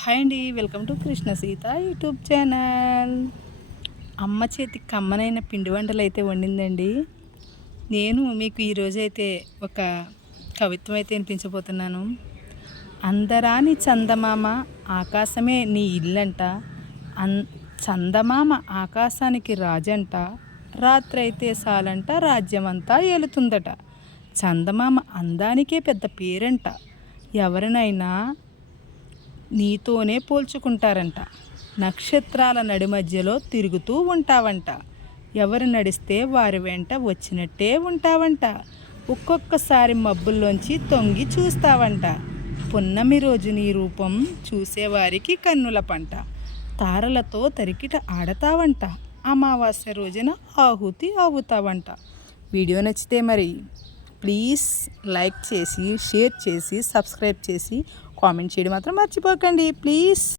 Hi అండి welcome to Krishna Sita YouTube channel. అమ్మ చేతి కమ్మనైన పిండి వంటలు అయితే వండిందండి. నేను మీకు ఈరోజు అయితే ఒక కవిత్వం అయితే వినిపించబోతున్నాను. అందరాని చందమామ ఆకాశమే నీ ఇల్లంట. అన్ చందమామ ఆకాశానికి రాజంట. రాత్రైతే సాలంట రాజ్యమంతా ఏలుతుందట. చందమామ అందానికే పెద్ద పేరంట. ఎవరినైనా నీతోనే పోల్చుకుంటారంట. నక్షత్రాల నడి మధ్యలో తిరుగుతూ ఉంటావంట. ఎవరు నడిస్తే వారి వెంట వచ్చినట్టే ఉంటావంట. ఒక్కొక్కసారి మబ్బుల్లోంచి తొంగి చూస్తావంట. పున్నమి రోజు నీ రూపం చూసేవారికి కన్నుల పంట. తారలతో తరికిట ఆడతావంట. అమావాస్య రోజున ఆహుతి అవుతావంట వీడియో నచ్చితే మరి ప్లీజ్ లైక్ చేసి షేర్ చేసి సబ్స్క్రైబ్ చేసి కామెంట్ చేయడం మాత్రం మర్చిపోకండి. ప్లీజ్.